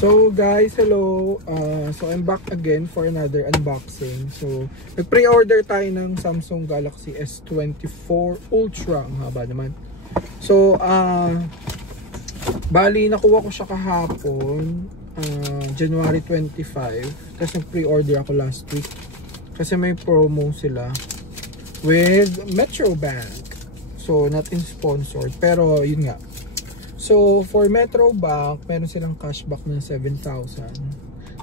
So guys, hello. So I'm back again for another unboxing. So nag-pre-order tayo ng Samsung Galaxy S24 Ultra. Ang haba naman. So bali nakuha ko siya kahapon, January 25. Tapos nag-pre-order ako last week kasi may promo sila with Metro Bank. So not in sponsored, pero yun nga. So, for Metro Bank, meron silang cashback ng 7,000.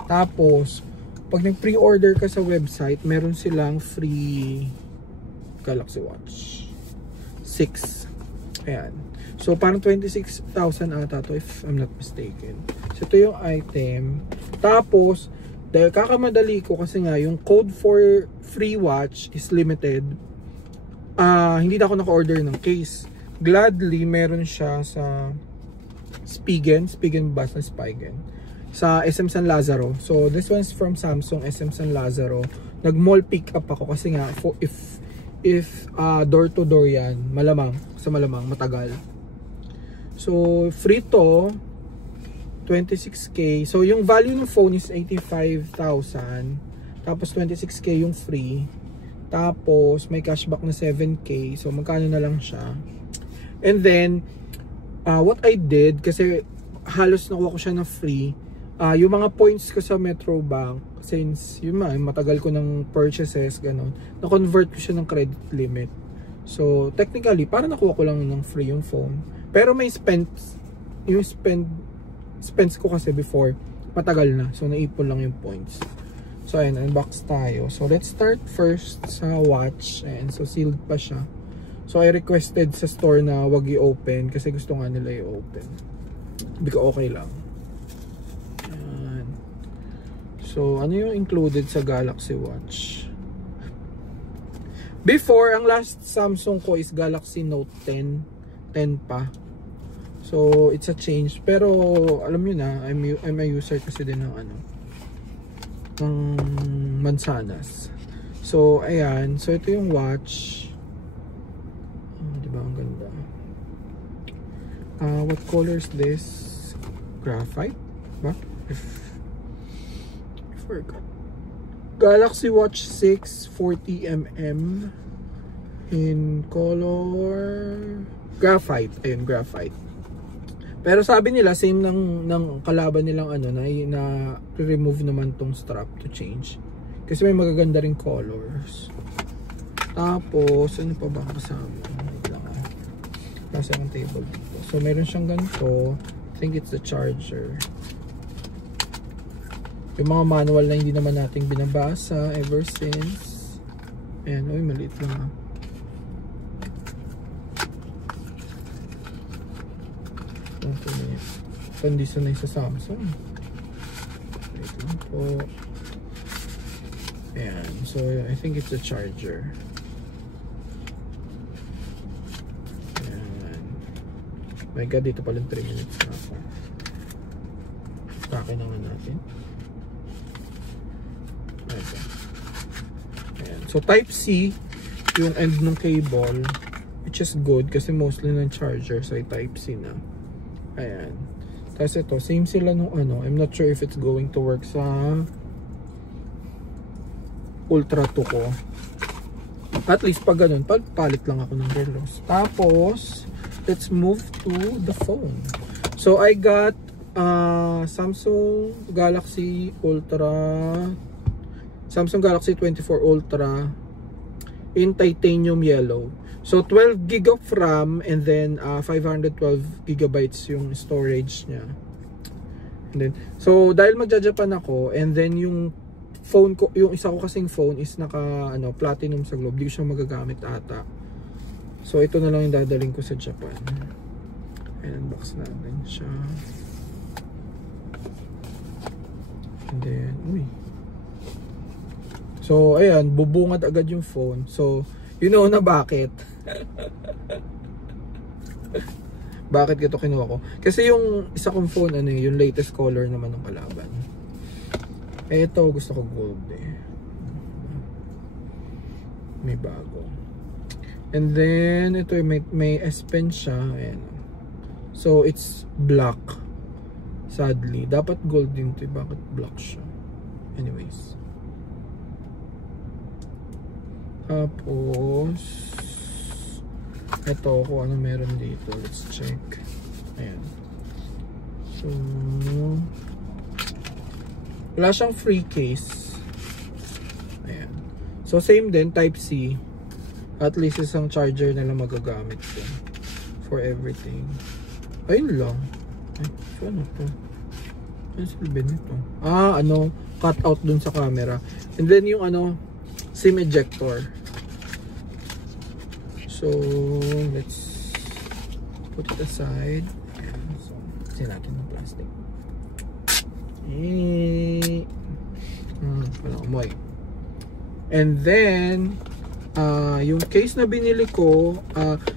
Tapos, pag nag-pre-order ka sa website, meron silang free Galaxy Watch 6. Ayan. So, parang 26,000 ata to if I'm not mistaken. So, ito yung item. Tapos, dahil kakamadali ko kasi nga, yung code for free watch is limited. Hindi na ako naka-order ng case. Gladly, meron siya sa Spigen ba sa Spigen? Sa SM San Lazaro. So, this one's from Samsung SM San Lazaro. Nag-mall pick up ako kasi nga, if door to door yan, malamang matagal. So, free to, 26k. So, yung value ng phone is 85,000. Tapos, 26k yung free. Tapos, may cashback na 7k. So, magkano na lang siya. And then, what I did, kasi halos nakuha ko siya na free, yung mga points ko sa Metro Bank, since yun matagal ko ng purchases, ganun, na-convert ko siya ng credit limit. So, technically, parang nakuha ko lang ng free yung phone. Pero may spends ko kasi before, matagal na. So, naipon lang yung points. So, ayun, unbox tayo. So, let's start first sa watch. Ayan, so sealed pa siya. So, I requested sa store na wag i-open kasi gusto nga nila i-open. Hindi ko okay lang. Ayan. So, ano yung included sa Galaxy Watch? Before, ang last Samsung ko is Galaxy Note 10. 10 pa. So, it's a change. Pero, alam nyo na, I'm a user kasi din ng ng mansanas. So, ayan. So, ito yung watch. Diba ang ganda? What color is this? Graphite ba? I forgot. Galaxy Watch 6 40mm in color graphite. Ayun, graphite. Pero sabi nila same ng kalaban nilang na remove naman tong strap to change. Kasi may magaganda ring colors. Tapos ano pa ba kasama? Nasa ang table dito. So, meron siyang ganito. I think it's the charger. Yung mga manual na hindi naman natin binabasa ever since. Ayan. Uy, maliit lang Hindi sanay sa Samsung. Wait lang po. Ayan. So, I think it's a charger. My God, dito pala 3 minutes na ako. Takin naman natin. Okay. Ayan. So, Type-C yung end ng cable, which is good kasi mostly ng charger so Type-C na. Ayan. Tapos ito, same sila nung I'm not sure if it's going to work sa Ultra 2 ko. At least pag ganun, palit lang ako ng relos. Tapos, let's move to the phone. So, I got Samsung Galaxy 24 Ultra in titanium yellow. So, 12 GB of RAM and then 512 GB yung storage niya. And then, so, dahil magja-Japan ako and then yung phone ko, yung isa ko kasing phone is naka platinum sa globe. Di ko siya magagamit ata. So, ito na lang yung dadaling ko sa Japan. Ayan, unbox natin siya. And then, uy. So, ayan, bubungad agad yung phone. So, you know na bakit. Bakit ito kinuha ko? Kasi yung isa kong phone, yung latest color naman ng kalaban. Eh, ito, gusto ko gold eh. May bago. And then, ito may S Pen siya. Ayan. So, it's black. Sadly. Dapat gold din to. Bakit black siya? Anyways. Tapos, ito kung ano meron dito. Let's check. Ayan. So, wala siyang free case. Ayan. So, same din. Type C. At least isang charger na lang magagamit ko for everything. Ayun lang. Ay, so ano to? Ano silbi nito? Ah, ano, cut out dun sa camera. And then yung ano, SIM ejector. So, let's put it aside. So, kasi natin yung plastic. Walang umoy. And then, yung case na binili ko,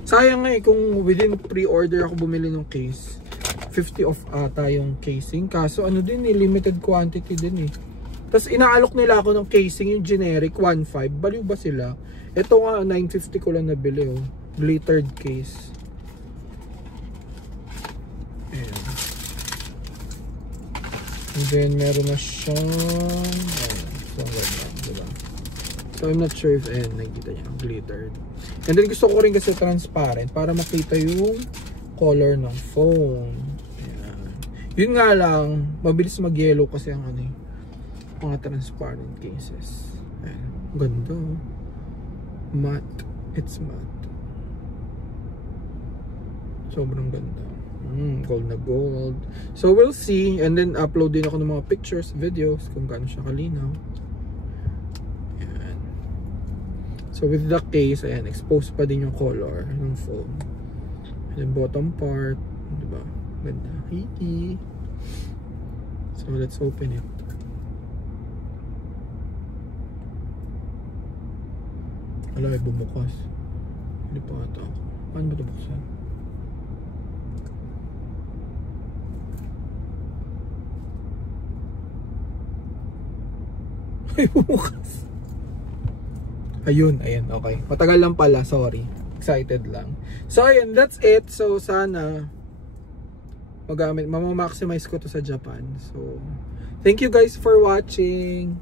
sayang nga kung within pre-order ako bumili ng case. 50 off ata yung casing. Kaso ano din limited quantity din eh. Tapos inaalok nila ako ng casing, yung generic 1.5. Baliw ba sila? Ito nga 950 ko lang nabili oh. Glittered case. Ayan. And then meron na siyang so ganyan, diba? So I'm not sure if nakikita niya glittered. And then gusto ko rin kasi transparent para makita yung color ng phone. Ayan. Yun nga lang, mabilis mag-yellow kasi ang ano, mga transparent cases. Ayan. Ganda. Matte. It's matte. Sobrang ganda. Gold na gold. So we'll see. And then upload din ako ng mga pictures, videos kung gaano siya kalinaw. Ayan. So with the case, ayan, exposed pa din yung color ng phone. And then bottom part, diba? Ganda. Hiki. So let's open it. Wala, ay bumukas. Hindi pa ata ako. Paano ba ito buksan? Ay bumukas. Ayun, ayan, okay. Matagal lang pala, sorry. Excited lang. So ayun, that's it. So sana mamamaximize ko to sa Japan. So thank you guys for watching.